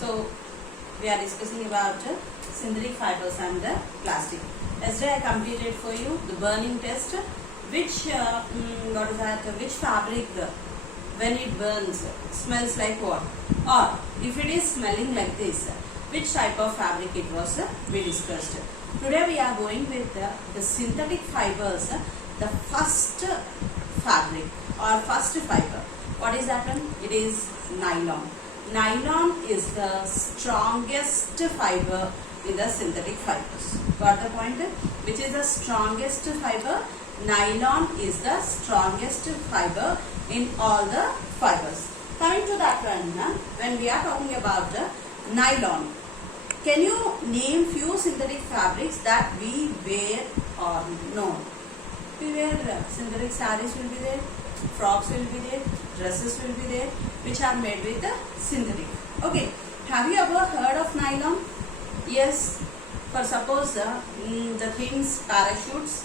So we are discussing about synthetic fibers and plastic. Yesterday I completed for you the burning test. Which which fabric when it burns smells like what? Or if it is smelling like this, which type of fabric it was we discussed. Today we are going with the synthetic fibers, the first fabric or first fiber. What is that one? It is nylon. Nylon is the strongest fiber in the synthetic fibers. Got the point? Which is the strongest fiber? Nylon is the strongest fiber in all the fibers. Coming to that one, when we are talking about the nylon, can you name few synthetic fabrics that we wear or no? We wear synthetic sarees will be there, frocks will be there, dresses will be there, which are made with the synthetic. Okay, have you ever heard of nylon? Yes, for suppose the things, parachutes,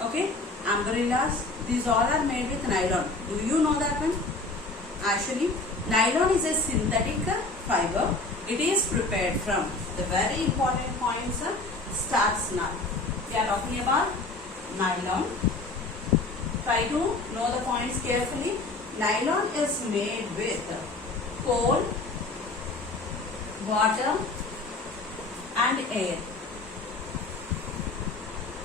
okay, umbrellas, these all are made with nylon. Do you know that one? Actually, nylon is a synthetic fiber. It is prepared from the very important points starts now. We are talking about nylon. Try to know the points carefully. Nylon is made with coal, water and air.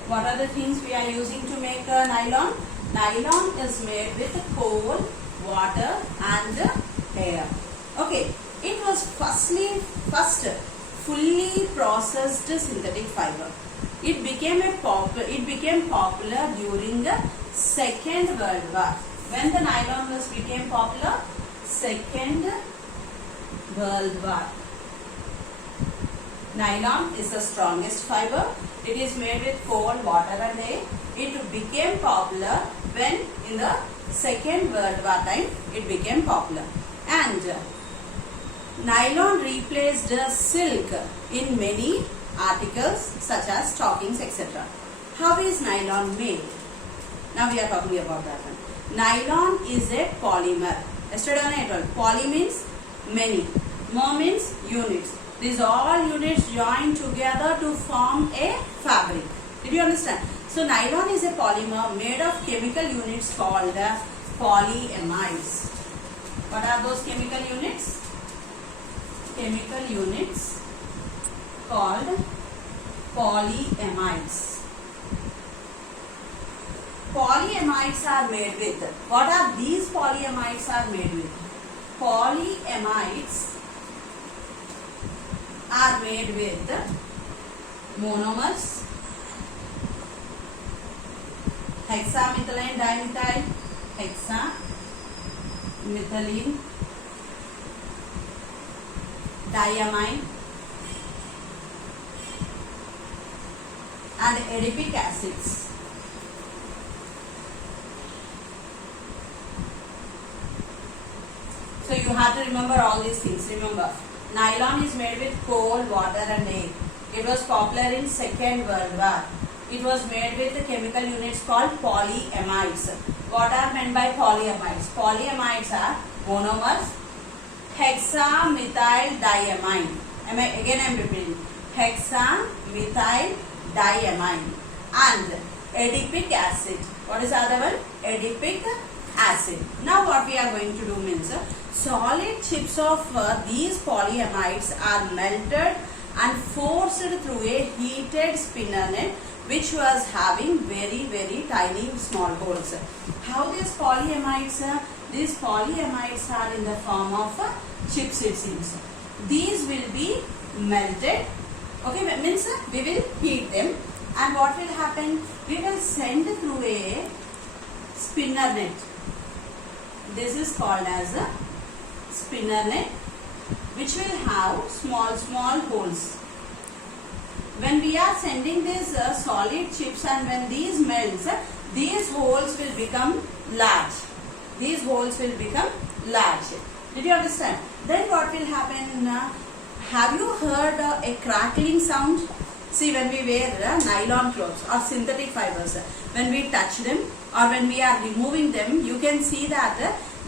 What are the things we are using to make nylon? Nylon is made with coal, water and air. Okay, it was first fully processed synthetic fiber. It became popular during the Second World War. When the nylon became popular? Second World War. Nylon is the strongest fiber. It is made with coal, water and air. It became popular when in the Second World War time it became popular. And nylon replaced silk in many articles such as stockings, etc. How is nylon made? Now we are talking about that one. Nylon is a polymer. Yesterday I told poly means many, more means units. These all units join together to form a fabric. Did you understand? So nylon is a polymer made of chemical units called polyamides. What are those chemical units? Chemical units called polyamides. Polyamides are made with. What are these polyamides are made with? Polyamides are made with monomers, hexamethylene dimethyl, hexamethylene diamine and adipic acids. So you have to remember all these things. Remember, nylon is made with coal, water and air. It was popular in Second World War. It was made with the chemical units called polyamides. What are meant by polyamides? Polyamides are monomers, hexamethyl diamine. Again I am repeating. Hexamethyl diamine and adipic acid. What is the other one? Adipic acid. Now what we are going to do means solid chips of these polyamides are melted and forced through a heated spinner net which was having very tiny small holes. How these polyamides are? These polyamides are in the form of chips, it seems. These will be melted. Okay, means we will heat them and what will happen? We will send through a spinner net. This is called as a spinner net which will have small holes. When we are sending these solid chips and when these melts, these holes will become large. These holes will become large. Did you understand? Then what will happen? Have you heard a crackling sound? See, when we wear nylon clothes or synthetic fibers, when we touch them or when we are removing them, you can see that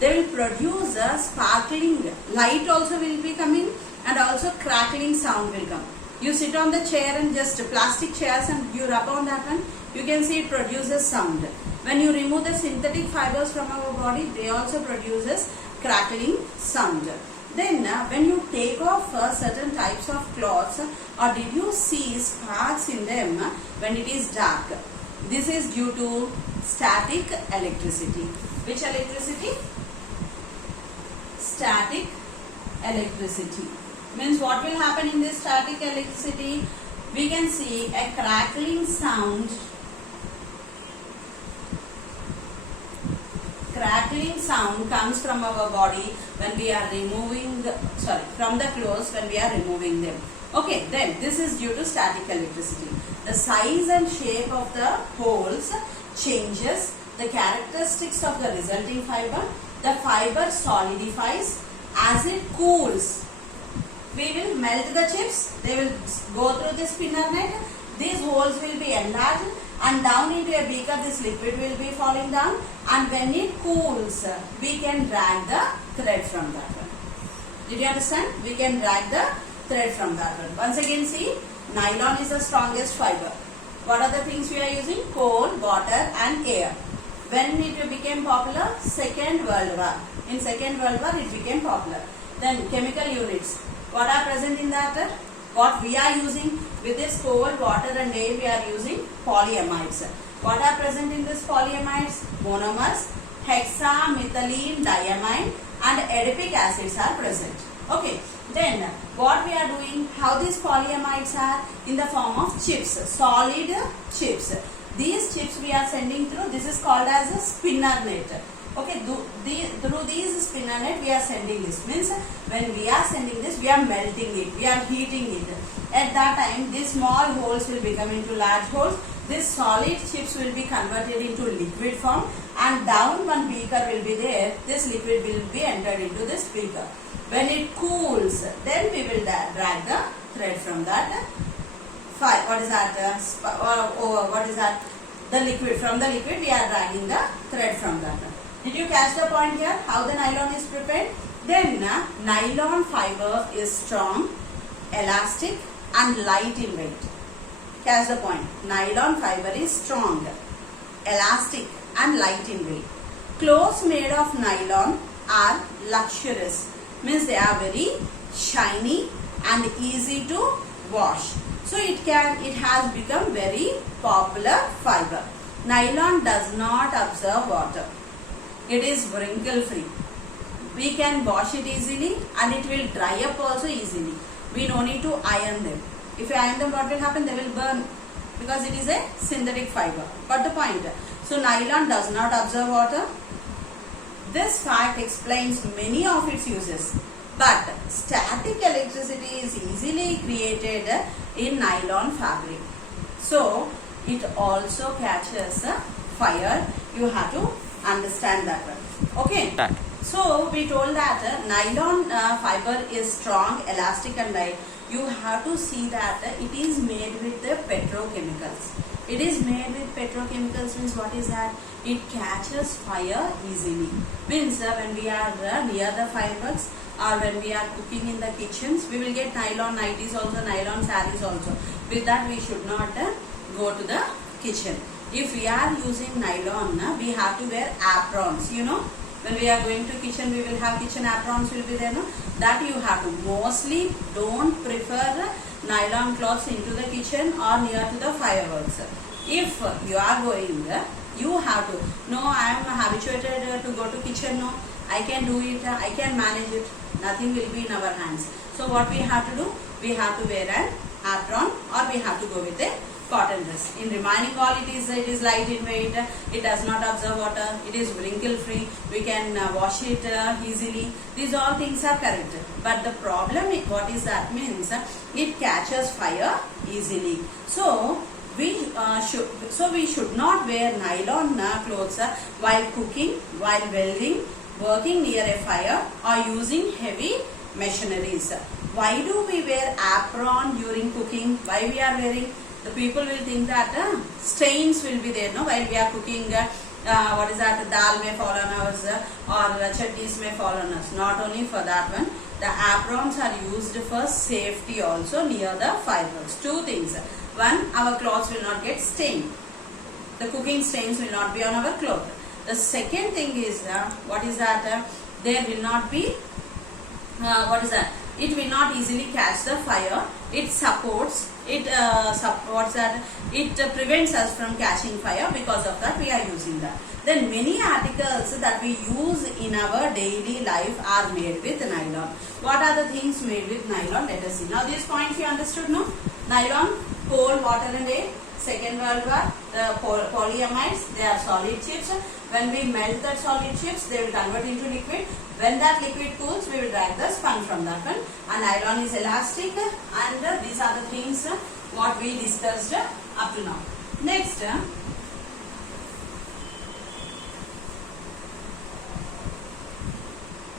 they will produce a sparkling light also will be coming and also crackling sound will come. You sit on the chair and just plastic chairs and you rub on that one, you can see it produces sound. When you remove the synthetic fibers from our body, they also produces crackling sound. Then when you take off certain types of cloths, or did you see sparks in them when it is dark? This is due to static electricity. Which electricity? Static electricity. Means what will happen in this static electricity? We can see a crackling sound. Crackling sound comes from our body when we are removing, from the clothes when we are removing them. Okay, then this is due to static electricity. The size and shape of the holes changes the characteristics of the resulting fiber. The fiber solidifies as it cools. We will melt the chips, they will go through the spinner net, these holes will be enlarged, and down into a beaker this liquid will be falling down, and when it cools, we can drag the thread from that one. Did you understand? We can drag the thread from that one. Once again see, nylon is the strongest fiber. What are the things we are using? Coal, water and air. When it became popular? Second World War. In Second World War it became popular. Then chemical units. What are present in that? What we are using with this coal, water and air, we are using polyamides. What are present in this polyamides? Monomers, hexamethylene diamine and adipic acids are present. Okay. Then what we are doing, how these polyamides are? In the form of chips, solid chips. These chips we are sending through, this is called as a spinner net. Okay, through these spinner net we are sending this. Means when we are sending this, we are melting it, we are heating it. At that time, these small holes will become into large holes. These solid chips will be converted into liquid form, and down one beaker will be there. This liquid will be entered into this beaker. When it cools, then we will drag the thread from that. What is that? What is that? The liquid. From the liquid we are dragging the thread from that. Did you catch the point here? How the nylon is prepared? Then nylon fiber is strong, elastic and light in weight. Catch the point. Nylon fiber is strong, elastic and light in weight. Clothes made of nylon are luxurious. Means they are very shiny and easy to wash. So it has become very popular fiber. Nylon does not absorb water. It is wrinkle free. We can wash it easily and it will dry up also easily. We no need to iron them. If you iron them, what will happen? They will burn because it is a synthetic fiber. Got the point? So nylon does not absorb water. This fact explains many of its uses. But static electricity is easily created in nylon fabric. So it also catches fire. You have to understand that one. Okay. So we told that nylon fiber is strong, elastic and light. You have to see that it is made with the petrochemicals. It is made with petrochemicals means what is that? It catches fire easily. Means when we are near the fireworks or when we are cooking in the kitchens, we will get nylon nighties also, nylon sarees also. With that we should not go to the kitchen. If we are using nylon, we have to wear aprons, you know. When we are going to kitchen, we will have kitchen aprons will be there, no? That you have to. Mostly don't prefer nylon cloths into the kitchen or near to the fireworks. If you are going, you have to. No, I am habituated to go to kitchen, no. I can do it, I can manage it. Nothing will be in our hands. So what we have to do? We have to wear an apron or we have to go with a cotton dress. In remaining all it is light in weight, it does not absorb water, it is wrinkle free, we can wash it easily. These all things are correct. But the problem, what is that means? It catches fire easily. So we should not wear nylon clothes while cooking, while welding, working near a fire or using heavy machineries. Why do we wear apron during cooking? Why we are wearing? The people will think that stains will be there, no? While we are cooking, what is that? Dal may fall on us or chutneys may fall on us. Not only for that one. the aprons are used for safety also near the fireworks. Two things. One, our clothes will not get stained. The cooking stains will not be on our cloth. The second thing is, what is that? There will not be, what is that? It will not easily catch the fire. It supports, it prevents us from catching fire. Because of that we are using that. Then many articles that we use in our daily life are made with nylon. What are the things made with nylon? Let us see. Now these points you understood, no? Nylon, coal, water and air. Second World War, the polyamides, they are solid chips. When we melt that solid chips, they will convert into liquid. When that liquid cools, we will drag the sponge from that one. And nylon is elastic, and these are the things what we discussed up to now. Next,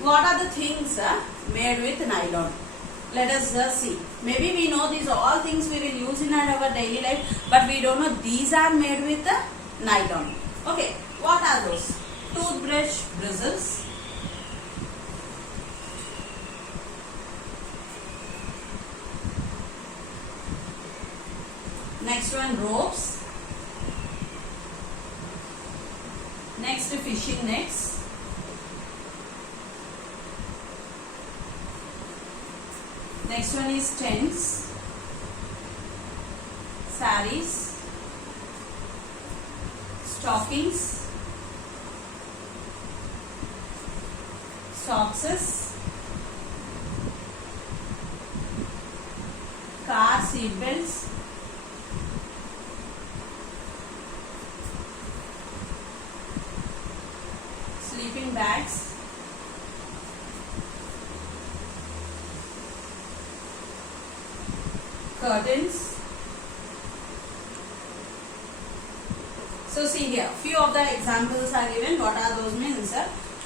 what are the things made with nylon? Let us see. Maybe we know these all things we will use in our daily life, but we don't know these are made with nylon. Okay, what are those? Toothbrush bristles, next one ropes, next fishing nets, next one is tents, saris, stockings, socks, car seat belts, sleeping bags, curtains. So see here, few of the examples are given. What are those means?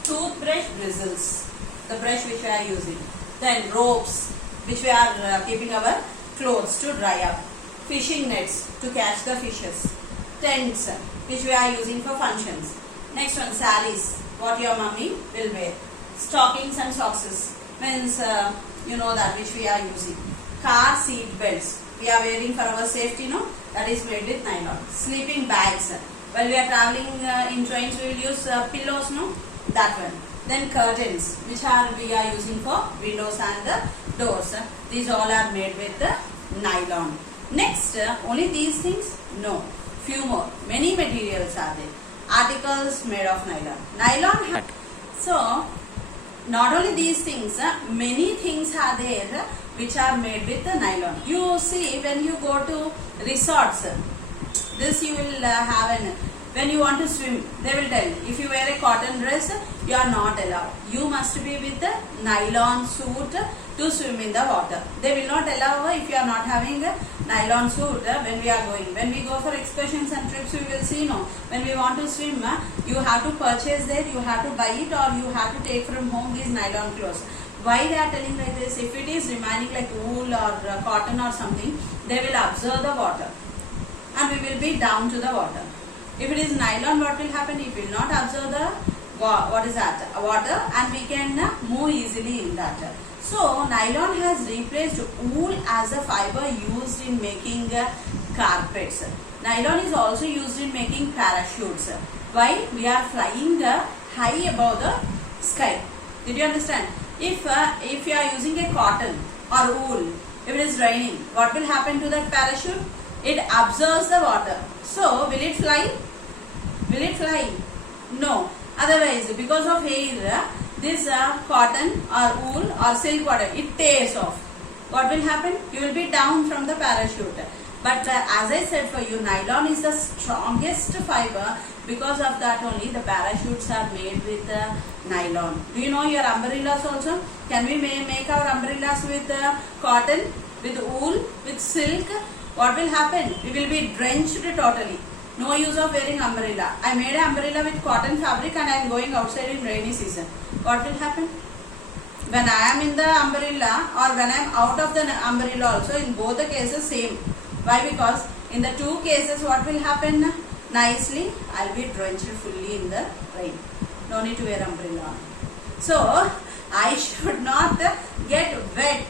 Toothbrush bristles, the brush which we are using. Then ropes, which we are keeping our clothes to dry up. Fishing nets to catch the fishes. Tents, which we are using for functions. Next one, saris, what your mummy will wear. Stockings and socks, means you know that which we are using. Car seat belts, we are wearing for our safety, no? That is made with nylon. Sleeping bags, while we are traveling in trains, we will use pillows, no? That one. Then curtains, which we are using for windows and the doors. These all are made with nylon. Next, only these things? No. Few more. Many materials are there. Articles made of nylon. Nylon. So, not only these things, many things are there which are made with nylon. You see, when you go to resorts, this you will have when you want to swim, they will tell, if you wear a cotton dress, you are not allowed. You must be with a nylon suit to swim in the water. They will not allow if you are not having a nylon suit when we are going. When we go for excursions and trips, we will see, no, when we want to swim, you have to purchase there, you have to buy it, or you have to take from home these nylon clothes. Why they are telling like this? If it is remaining like wool or cotton or something, they will absorb the water and we will be down to the water. If it is nylon, what will happen? It will not absorb the water, and we can move easily in that. So nylon has replaced wool as a fiber used in making carpets. Nylon is also used in making parachutes. Why? We are flying high above the sky. Did you understand? If you are using a cotton or wool, if it is raining, what will happen to that parachute? It absorbs the water. So, will it fly? Will it fly? No. Otherwise, because of air, this cotton or wool or silk, whatever, it tears off. What will happen? You will be down from the parachute. But as I said for you, nylon is the strongest fiber. Because of that only the parachutes are made with nylon. Do you know your umbrellas also? Can we make our umbrellas with cotton, with wool, with silk? What will happen? We will be drenched totally. No use of wearing umbrella. I made an umbrella with cotton fabric and I am going outside in rainy season. What will happen? When I am in the umbrella or when I am out of the umbrella also, in both the cases same. Why? Because in the two cases what will happen? Nicely, I will be drenched fully in the rain. No need to wear umbrella. So, I should not get wet.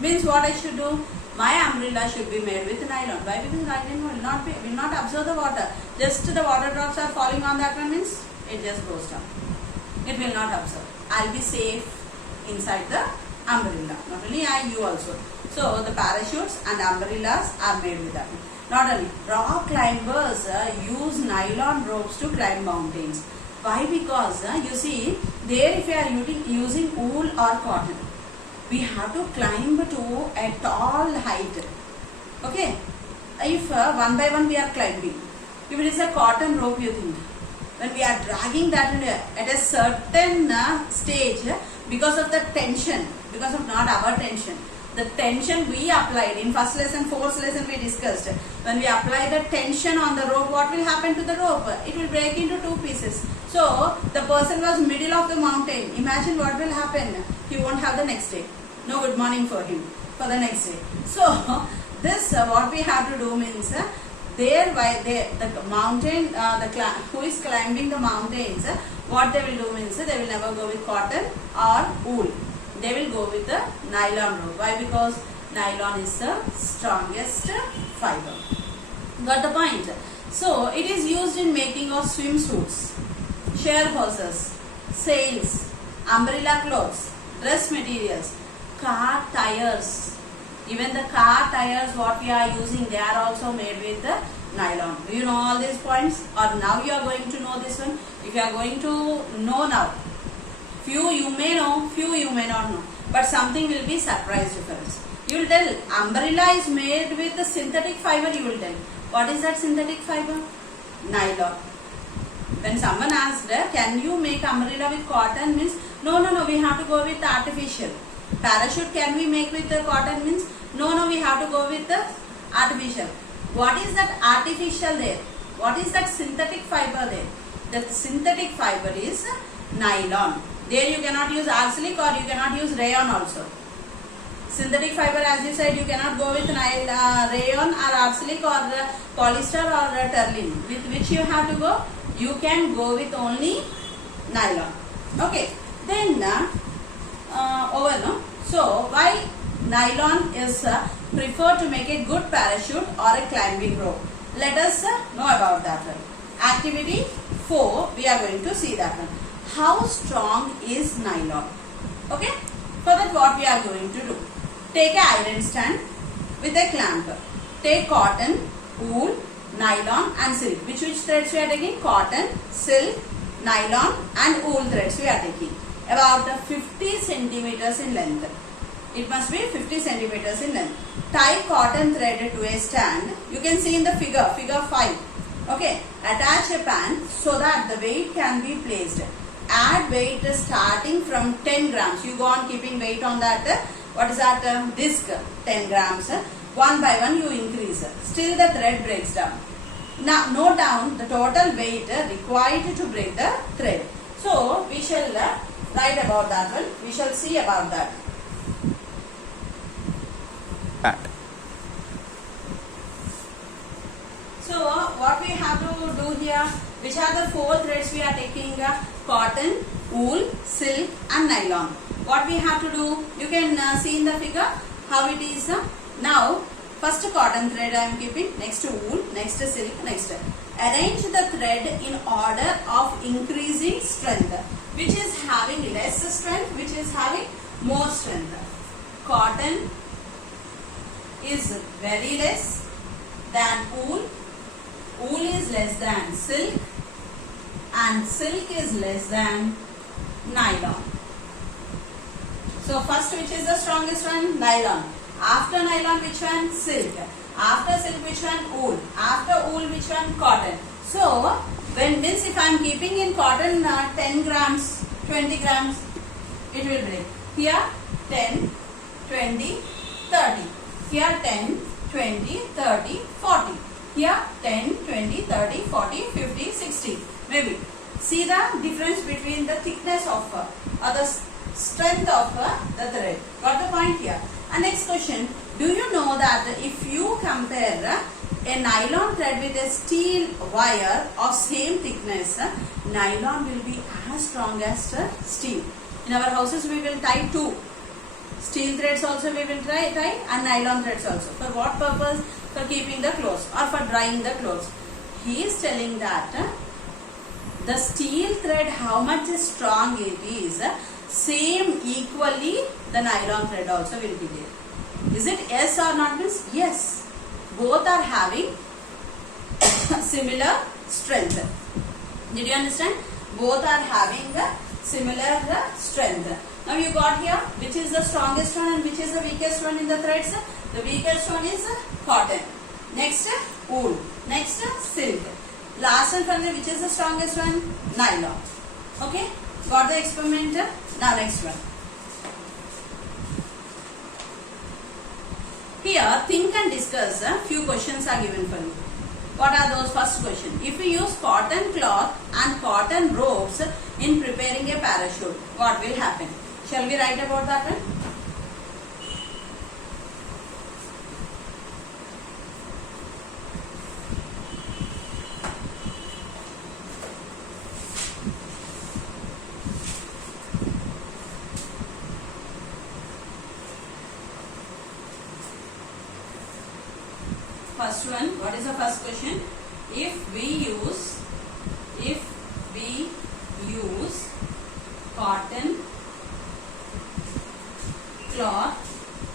Means what I should do? My umbrella should be made with nylon. Why? Because nylon will not absorb the water. Just the water drops are falling on that one, means it just goes down. It will not absorb. I'll be safe inside the umbrella. Not only I, you also. So the parachutes and umbrellas are made with that. Not only rock climbers use nylon ropes to climb mountains. Why? Because you see, there if you are using wool or cotton, we have to climb to a tall height. Okay, if one by one we are climbing, if it is a cotton rope, you think when we are dragging that at a certain stage, because of the tension, because of not our tension, the tension we applied in first lesson, fourth lesson we discussed, when we apply the tension on the rope, what will happen to the rope? It will break into two pieces. So the person was middle of the mountain. Imagine what will happen. He won't have the next day. No good morning for him for the next day. So this what we have to do means the mountain, who is climbing the mountains, what they will do means they will never go with cotton or wool. They will go with the nylon rope. Why? Because nylon is the strongest fiber. Got the point? So it is used in making of swimsuits, sheer hoses, sails, umbrella clothes, dress materials, car tires. Even the car tires what we are using, they are also made with the nylon. Do you know all these points? Or now you are going to know this one? If you are going to know now, few you may know, few you may not know. But something will be surprised for us. You will tell umbrella is made with the synthetic fiber, you will tell. What is that synthetic fiber? Nylon. When someone asked, can you make umbrella with cotton? Means, no, we have to go with artificial. Parachute can we make with the cotton? Means, no, we have to go with the artificial. What is that artificial there? What is that synthetic fiber there? The synthetic fiber is nylon. There you cannot use arsenic or you cannot use rayon also. Synthetic fiber, as you said, you cannot go with rayon or arsenic or polyester or terling. With which you have to go? You can go with only nylon. Okay. Then so why nylon is preferred to make a good parachute or a climbing rope? Let us know about that one. Activity 4, we are going to see that one. How strong is nylon? Okay. For that, what we are going to do? Take an iron stand with a clamp. Take cotton, wool, nylon and silk. Which threads we are taking? Cotton, silk, nylon and wool threads we are taking. About 50 centimeters in length. It must be 50 centimeters in length. Tie cotton thread to a stand. You can see in the figure 5. Okay. Attach a pan so that the weight can be placed. Add weight starting from 10 grams. You go on keeping weight on that. What is that? Disc 10 grams. One by one you increase. Still the thread breaks down. Now note down the total weight required to break the thread. So we shall write about that one. We shall see about that. So what we have to do here? Which are the 4 threads we are taking? Cotton, wool, silk and nylon. What we have to do? You can see in the figure how it is. Now first cotton thread I am keeping, next wool, next silk, next. Arrange the thread in order of increasing strength. Which is having less strength, which is having more strength. Cotton is very less than wool. Wool is less than silk and silk is less than nylon. So first, which is the strongest one? Nylon. After nylon, which one? Silk. After silk, which one? Wool. After wool, which one? Cotton. So when means if I am keeping in cotton 10 grams, 20 grams, it will break. Here 10, 20, 30. Here 10, 20, 30, 40. Here 10, 20, 30, 40, 50, 60. Maybe. See the difference between the thickness of or the strength of the thread. Got the point here? And next question. Do you know that if you compare a nylon thread with a steel wire of same thickness, nylon will be as strong as steel. In our houses we will tie two. Steel threads also we will tie and nylon threads also. For what purpose? For keeping the clothes or for drying the clothes. He is telling that the steel thread, how much strong it is, same equally the nylon thread also will be there. Is it yes or not? Means yes. Both are having similar strength. Did you understand? Both are having similar strength. Now you got here which is the strongest one and which is the weakest one in the threads. The weakest one is cotton. Next wool. Next silk. Last and finally which is the strongest one? Nylon. Okay. Got the experiment? Now next one. Here think and discuss. Few questions are given for you. What are those? First question. If we use cotton cloth and cotton ropes in preparing a parachute, what will happen? Shall we write about that one? First one, what is the first question? If we use cotton cloth and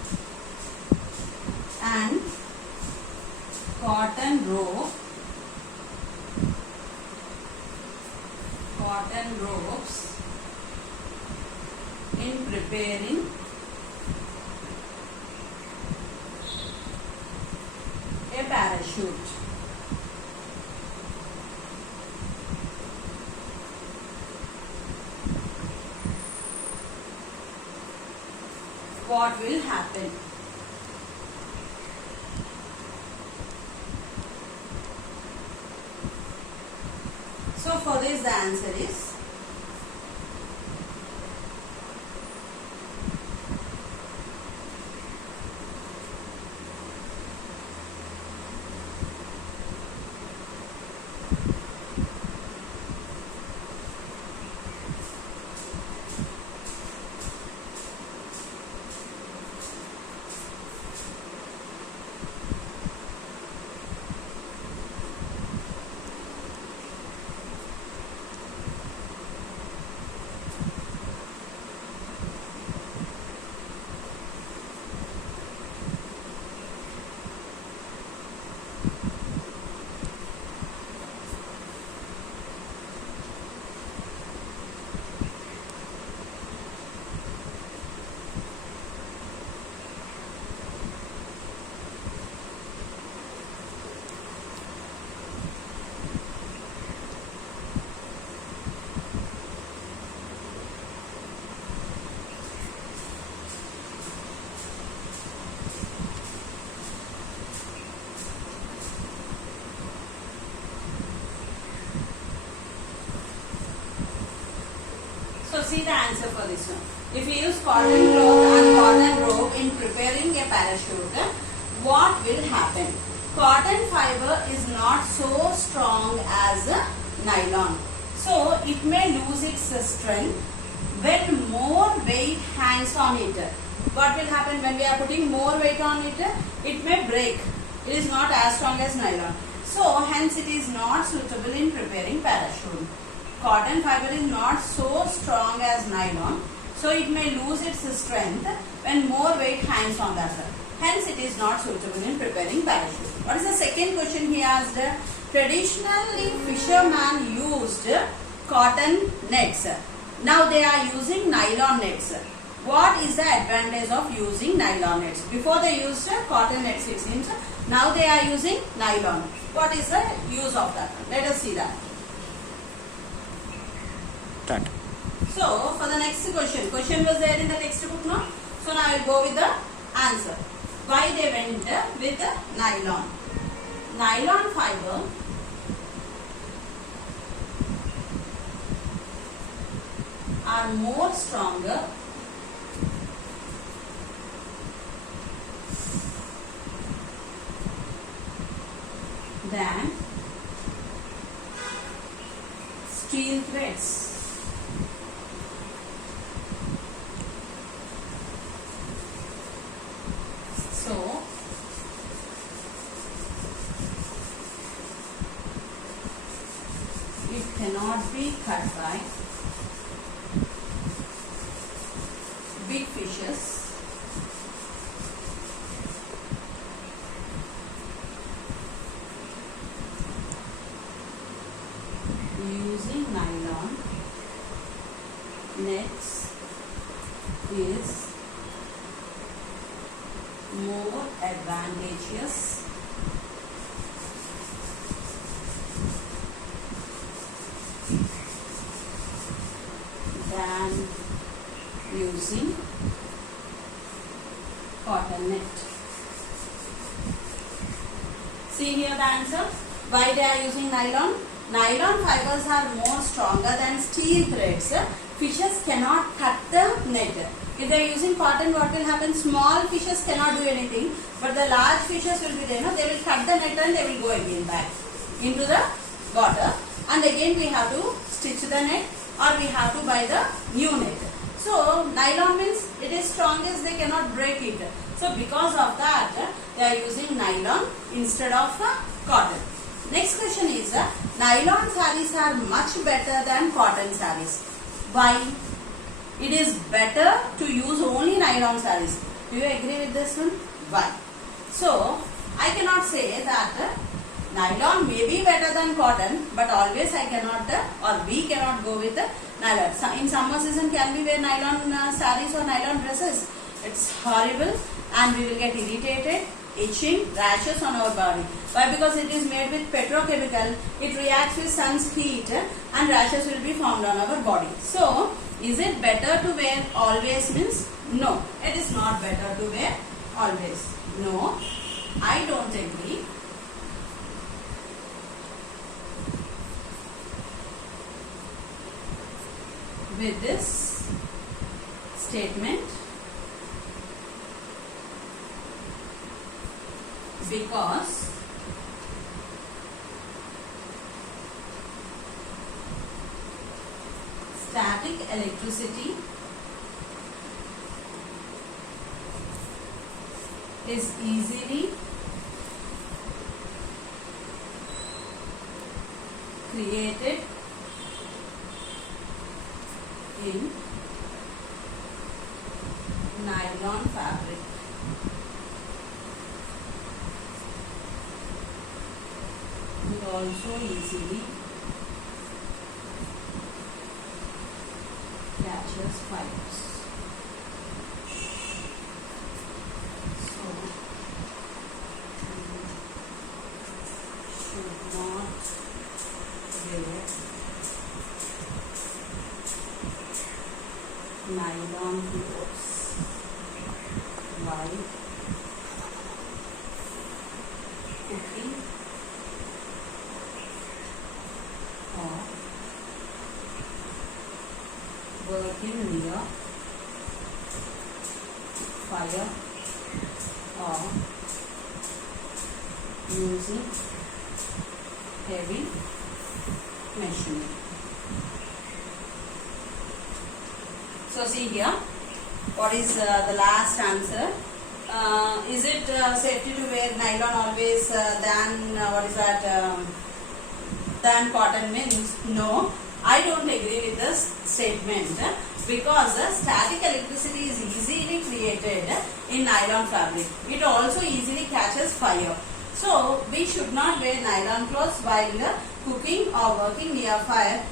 cotton ropes in preparing a parachute. What will happen? So for this the answer is see the answer for this one. If we use cotton cloth and cotton rope in preparing a parachute, what will happen? Cotton fiber is not so strong as nylon. So it may lose its strength when more weight hangs on it. What will happen when we are putting more weight on it? It may break. It is not as strong as nylon. So hence it is not suitable in preparing parachute. Cotton fiber is not so strong as nylon, so it may lose its strength when more weight hangs on that. Hence it is not suitable in preparing parachute. What is the second question he asked? Traditionally fishermen used cotton nets. Now they are using nylon nets. What is the advantage of using nylon nets? Before they used cotton nets, it seems. Now they are using nylon. What is the use of that? Let us see that. Start. So for the next question was there in the textbook, no? So now I will go with the answer. Why they went with nylon? Nylon fiber are more stronger than steel threads. cannot be cut by big fishes using nylon nets is more advantageous than using cotton net. See here the answer. Why they are using nylon? Nylon fibers are more stronger than steel threads. Fishes cannot cut the net. If they are using cotton, what will happen? Small fishes cannot do anything, but the large fishes will be there. No? They will cut the net and they will go again back into the water. And again we have to stitch the net, or we have to buy the new net. So nylon means it is strongest, they cannot break it. So because of that, they are using nylon instead of cotton. Next question is, nylon sarees are much better than cotton sarees. Why? It is better to use only nylon sarees. Do you agree with this one? Why? So I cannot say that nylon may be better than cotton, but always I cannot or we cannot go with nylon. So in summer season, can we wear nylon sarees or nylon dresses? It's horrible and we will get irritated, itching, rashes on our body. Why? Because it is made with petrochemical, it reacts with sun's heat and rashes will be formed on our body. So is it better to wear always? Means no, it is not better to wear always. No, I don't agree. With this statement, because static electricity is easily created in nylon fabric. It also easily catches fires. So should not wear nylon clothes while cooking or working near fire or using heavy machinery. So see here, what is the last answer? Is it safety to wear nylon always than what is that? Than cotton means? No, I don't agree with this statement because static electricity is easily created in nylon fabric. It also easily catches fire. So we should not wear nylon clothes while cooking or working near fire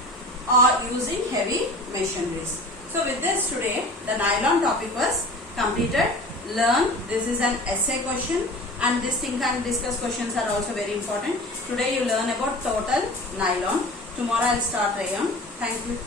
or using heavy machineries. So with this today the nylon topic was completed. Learn, this is an essay question and this think and discuss questions are also very important. Today you learn about total nylon. Tomorrow I will start rayon. Thank you.